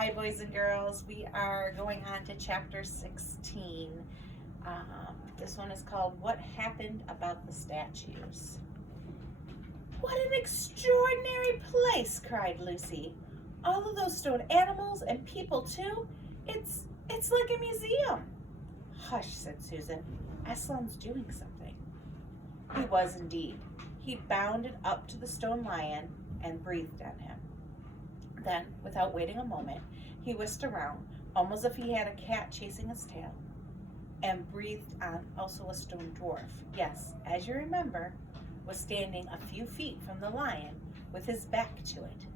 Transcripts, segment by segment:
Hi, boys and girls. We are going on to chapter 16. This one is called What Happened About the Statues. What an extraordinary place, cried Lucy. All of those stone animals and people, too. It's like a museum. Hush, said Susan. Aslan's doing something. He was indeed. He bounded up to the stone lion and breathed on him. Then, without waiting a moment, he whisked around, almost as if he had a cat chasing his tail, and breathed on also a stone dwarf. Yes, as you remember, was standing a few feet from the lion with his back to it.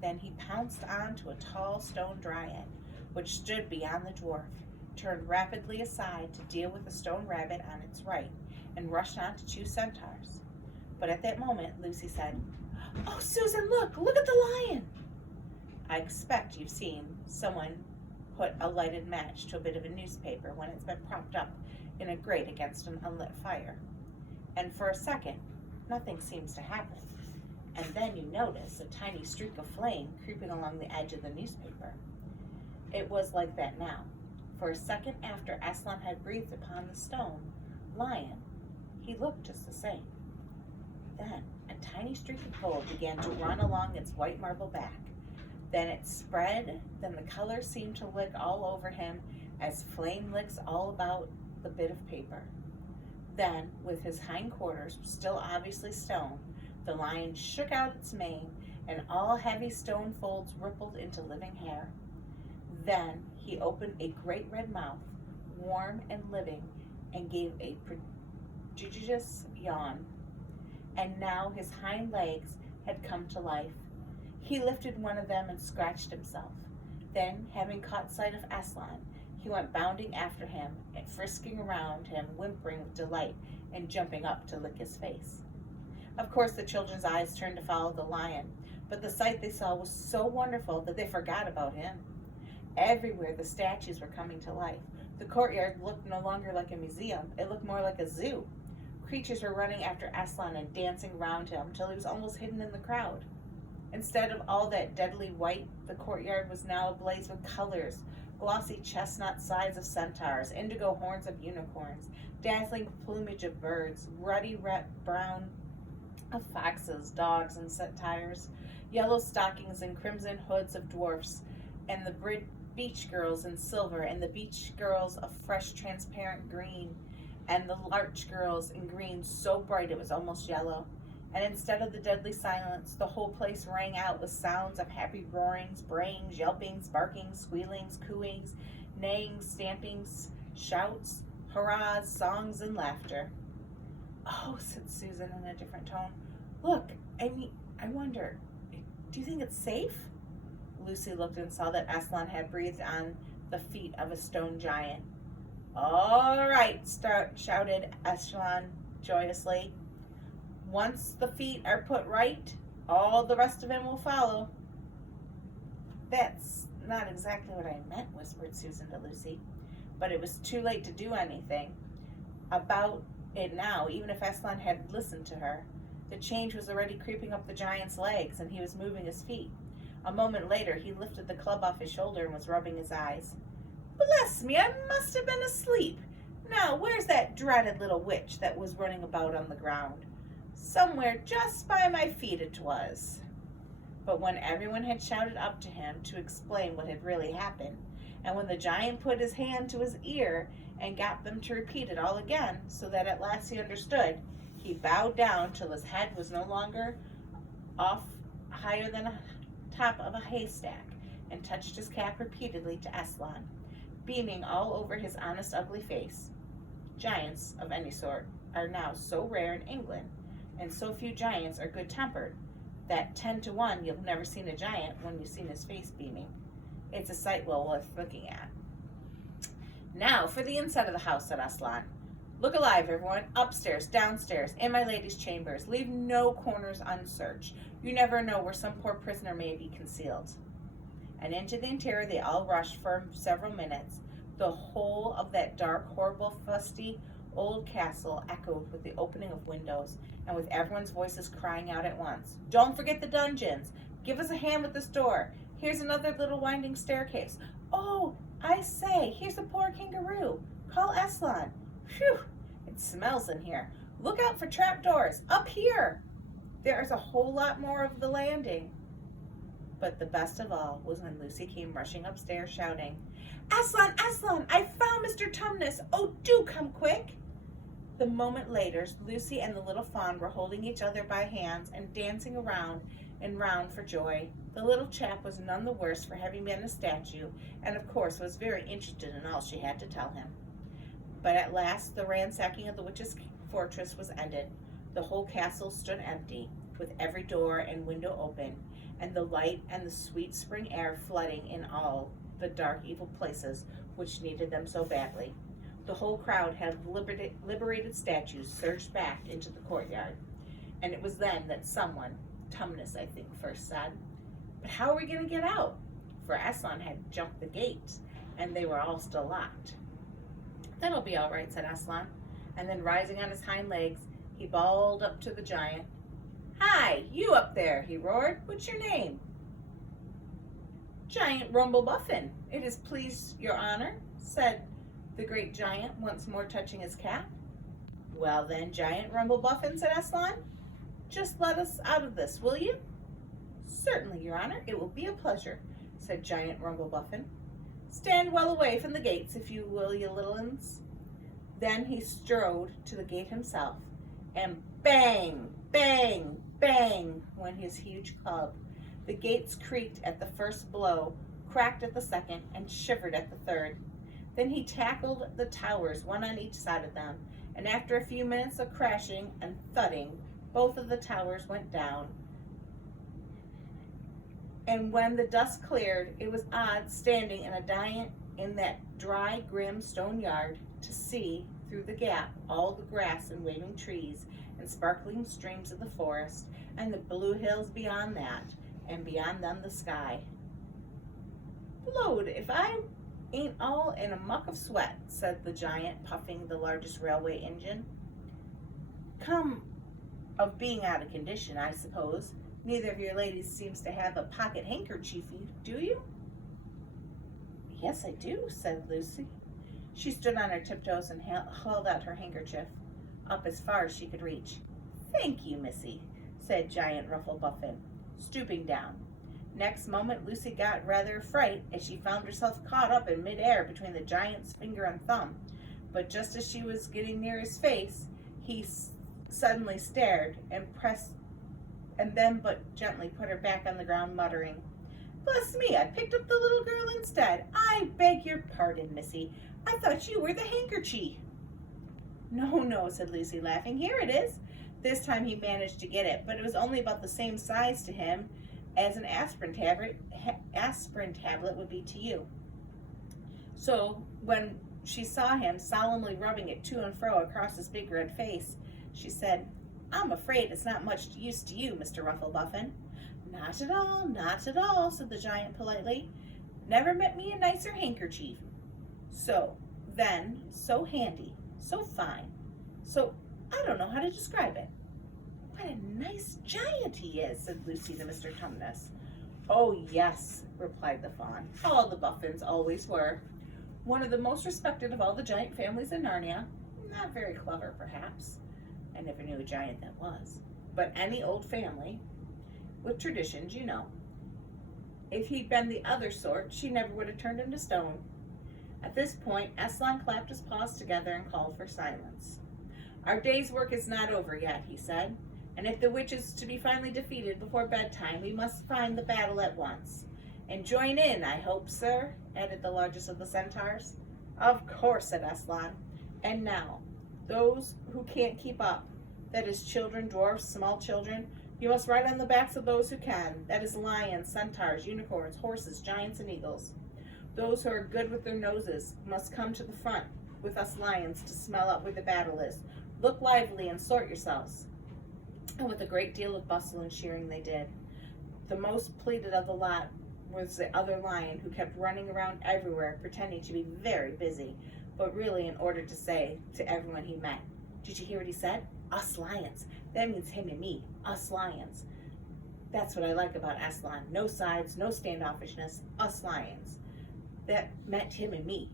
Then he pounced on to a tall stone dryad, which stood beyond the dwarf, turned rapidly aside to deal with the stone rabbit on its right, and rushed on to 2 centaurs. But at that moment, Lucy said, "Oh, Susan, look at the lion!" I expect you've seen someone put a lighted match to a bit of a newspaper when it's been propped up in a grate against an unlit fire. And for a second, nothing seems to happen. And then you notice a tiny streak of flame creeping along the edge of the newspaper. It was like that now. For a second after Aslan had breathed upon the stone lion, he looked just the same. Then a tiny streak of gold began to run along its white marble back. Then it spread, then the color seemed to lick all over him as flame licks all about the bit of paper. Then, with his hindquarters still obviously stone, the lion shook out its mane, and all heavy stone folds rippled into living hair. Then he opened a great red mouth, warm and living, and gave a prodigious yawn. And now his hind legs had come to life. He lifted one of them and scratched himself. Then, having caught sight of Aslan, he went bounding after him and frisking around him, whimpering with delight and jumping up to lick his face. Of course, the children's eyes turned to follow the lion, but the sight they saw was so wonderful that they forgot about him. Everywhere the statues were coming to life. The courtyard looked no longer like a museum, it looked more like a zoo. Creatures were running after Aslan and dancing round him till he was almost hidden in the crowd. Instead of all that deadly white, the courtyard was now ablaze with colors, glossy chestnut sides of centaurs, indigo horns of unicorns, dazzling plumage of birds, ruddy red brown of foxes, dogs, and centaurs, yellow stockings and crimson hoods of dwarfs, and the beach girls in silver, and the beach girls of fresh transparent green, and the larch girls in green so bright it was almost yellow. And instead of the deadly silence, the whole place rang out with sounds of happy roarings, brayings, yelpings, barkings, squealings, cooings, neighings, stampings, shouts, hurrahs, songs, and laughter. "Oh," said Susan in a different tone. "Look, I wonder, do you think it's safe?" Lucy looked and saw that Aslan had breathed on the feet of a stone giant. "All right," shouted Aslan joyously. "Once the feet are put right, all the rest of him will follow." "That's not exactly what I meant," whispered Susan to Lucy. But it was too late to do anything about it now, even if Aslan had listened to her. The change was already creeping up the giant's legs, and he was moving his feet. A moment later, he lifted the club off his shoulder and was rubbing his eyes. "Bless me, I must have been asleep. Now, where's that dreaded little witch that was running about on the ground? Somewhere just by my feet it was." But when everyone had shouted up to him to explain what had really happened, and when the giant put his hand to his ear and got them to repeat it all again, so that at last he understood, he bowed down till his head was no longer off higher than the top of a haystack, and touched his cap repeatedly to Aslan, beaming all over his honest ugly face. Giants of any sort are now so rare in England, and so few giants are good-tempered, that 10 to 1 you've never seen a giant when you've seen his face beaming. It's a sight well worth looking at. "Now for the inside of the house," said Aslan. "Look alive, everyone. Upstairs, downstairs, in my lady's chambers. Leave no corners unsearched. You never know where some poor prisoner may be concealed." And into the interior they all rushed for several minutes. The whole of that dark, horrible, fusty old castle echoed with the opening of windows, and with everyone's voices crying out at once, "Don't forget the dungeons! Give us a hand with this door! Here's another little winding staircase. Oh, I say, here's a poor kangaroo. Call Aslan. Phew, it smells in here. Look out for trapdoors. Up here. There's a whole lot more of the landing. But the best of all was when Lucy came rushing upstairs shouting, Aslan, Aslan, I found Mr. Tumnus. Oh, do come quick. The moment later, Lucy and the little fawn were holding each other by hands and dancing around and round for joy. The little chap was none the worse for having been a statue, and of course was very interested in all she had to tell him. But at last the ransacking of the witch's fortress was ended. The whole castle stood empty, with every door and window open, and the light and the sweet spring air flooding in all the dark, evil places which needed them so badly. The whole crowd had liberated statues surged back into the courtyard, and it was then that someone, Tumnus I think, first said, But how are we going to get out? For Aslan had jumped the gate, and they were all still locked. That'll be all right, said Aslan, and then rising on his hind legs, he bawled up to the giant. Hi, you up there, he roared. What's your name? Giant Rumblebuffin. It has pleased your honor, said the great giant, once more touching his cap. Well then, Giant Rumblebuffin, said Aslan, just let us out of this, will you? Certainly, your honor, it will be a pleasure, said Giant Rumblebuffin. Stand well away from the gates, if you will, you little uns. Then he strode to the gate himself, and bang, bang, bang went his huge club. The gates creaked at the first blow, cracked at the second, and shivered at the third. Then he tackled the towers, one on each side of them, and after a few minutes of crashing and thudding, both of the towers went down. And when the dust cleared, it was odd standing in that dry, grim stone yard to see through the gap all the grass and waving trees and sparkling streams of the forest, and the blue hills beyond that, and beyond them the sky. Blowed if I ain't all in a muck of sweat, said the giant, puffing the largest railway engine. Come of being out of condition, I suppose. Neither of your ladies seems to have a pocket handkerchief, do you? Yes, I do, said Lucy. She stood on her tiptoes and held out her handkerchief, up as far as she could reach. Thank you, missy, said Giant Rumblebuffin, stooping down. Next moment, Lucy got rather a fright as she found herself caught up in midair between the giant's finger and thumb. But just as she was getting near his face, he suddenly stared and then but gently put her back on the ground, muttering, Bless me, I picked up the little girl instead. I beg your pardon, missy. I thought you were the handkerchief. No, no, said Lucy, laughing. Here it is. This time he managed to get it, but it was only about the same size to him as an aspirin tablet would be to you. So when she saw him solemnly rubbing it to and fro across his big red face, she said, I'm afraid it's not much use to you, Mr. Rumblebuffin. Not at all, said the giant politely. Never met me a nicer handkerchief. So, then, so handy, so fine, so I don't know how to describe it. What a nice giant he is, said Lucy to Mr. Tumnus. Oh, yes, replied the fawn. All the Buffins always were. One of the most respected of all the giant families in Narnia. Not very clever, perhaps. I never knew a giant that was. But any old family, with traditions, you know. If he'd been the other sort, she never would have turned him to stone. At this point, Aslan clapped his paws together and called for silence. Our day's work is not over yet, he said. And if the witch is to be finally defeated before bedtime, we must find the battle at once. And join in, I hope, sir, added the largest of the centaurs. Of course, said Aslan. And now, those who can't keep up, that is children, dwarfs, small children, you must ride on the backs of those who can, that is lions, centaurs, unicorns, horses, giants, and eagles. Those who are good with their noses must come to the front with us lions to smell out where the battle is. Look lively and sort yourselves. And with a great deal of bustle and cheering they did. The most pleased of the lot was the other lion, who kept running around everywhere, pretending to be very busy, but really in order to say to everyone he met, Did you hear what he said? Us lions. That means him and me, us lions. That's what I like about Aslan. No sides, no standoffishness, us lions. That meant him and me.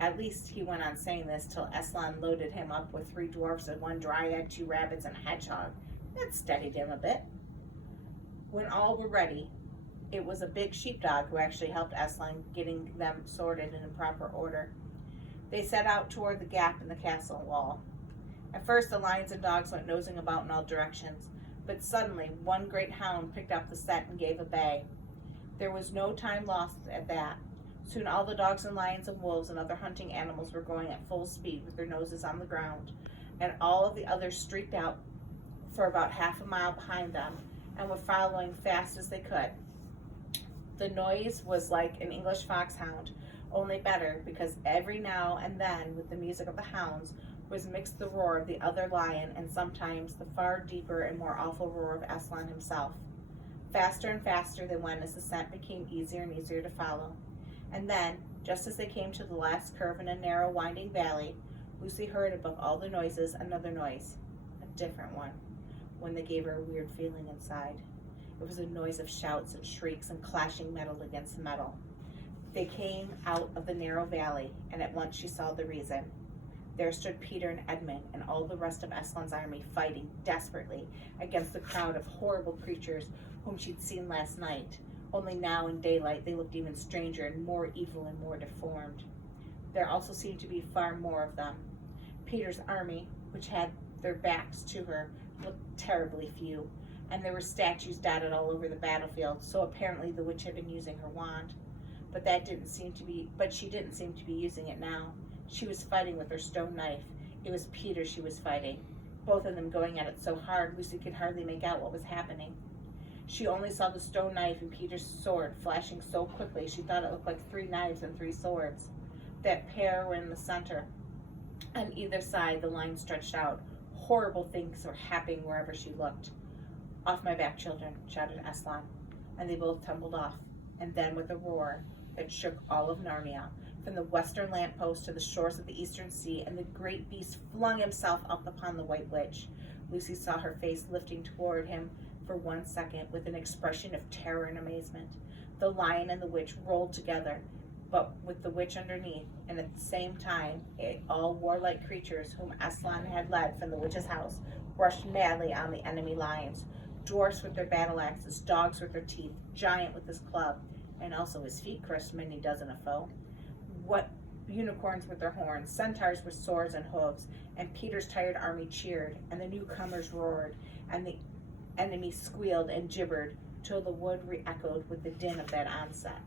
At least he went on saying this till Aslan loaded him up with 3 dwarfs and 1 dryad, 2 rabbits, and a hedgehog. That steadied him a bit. When all were ready, it was a big sheepdog who actually helped Aslan getting them sorted in proper order. They set out toward the gap in the castle wall. At first the lions and dogs went nosing about in all directions, but suddenly one great hound picked up the scent and gave a bay. There was no time lost at that. Soon all the dogs and lions and wolves and other hunting animals were going at full speed with their noses on the ground, and all of the others streaked out for about half a mile behind them and were following fast as they could. The noise was like an English foxhound, only better, because every now and then with the music of the hounds was mixed the roar of the other lion and sometimes the far deeper and more awful roar of Aslan himself. Faster and faster they went as the scent became easier and easier to follow. And then, just as they came to the last curve in a narrow, winding valley, Lucy heard above all the noises another noise, a different one, one that gave her a weird feeling inside. It was a noise of shouts and shrieks and clashing metal against metal. They came out of the narrow valley, and at once she saw the reason. There stood Peter and Edmund and all the rest of Aslan's army fighting desperately against the crowd of horrible creatures whom she'd seen last night. Only now in daylight they looked even stranger and more evil and more deformed. There also seemed to be far more of them. Peter's army, which had their backs to her, looked terribly few, and there were statues dotted all over the battlefield, so apparently the witch had been using her wand. But she didn't seem to be using it now. She was fighting with her stone knife. It was Peter she was fighting. Both of them going at it so hard, Lucy could hardly make out what was happening. She only saw the stone knife and Peter's sword flashing so quickly she thought it looked like 3 knives and 3 swords. That pair were in the center. On either side, the line stretched out. Horrible things were happening wherever she looked. "Off my back, children," shouted Aslan, and they both tumbled off. And then with a roar that shook all of Narnia, from the western lamppost to the shores of the eastern sea, and the great beast flung himself up upon the White Witch. Lucy saw her face lifting toward him for 1 second with an expression of terror and amazement. The lion and the witch rolled together, but with the witch underneath, and at the same time, all warlike creatures whom Aslan had led from the witch's house rushed madly on the enemy lions. Dwarfs with their battle axes, dogs with their teeth, giant with his club, and also his feet crushed many dozen a foe. What unicorns with their horns, centaurs with swords and hooves, and Peter's tired army cheered, and the newcomers roared, and the enemy squealed and gibbered, till the wood re-echoed with the din of that onset.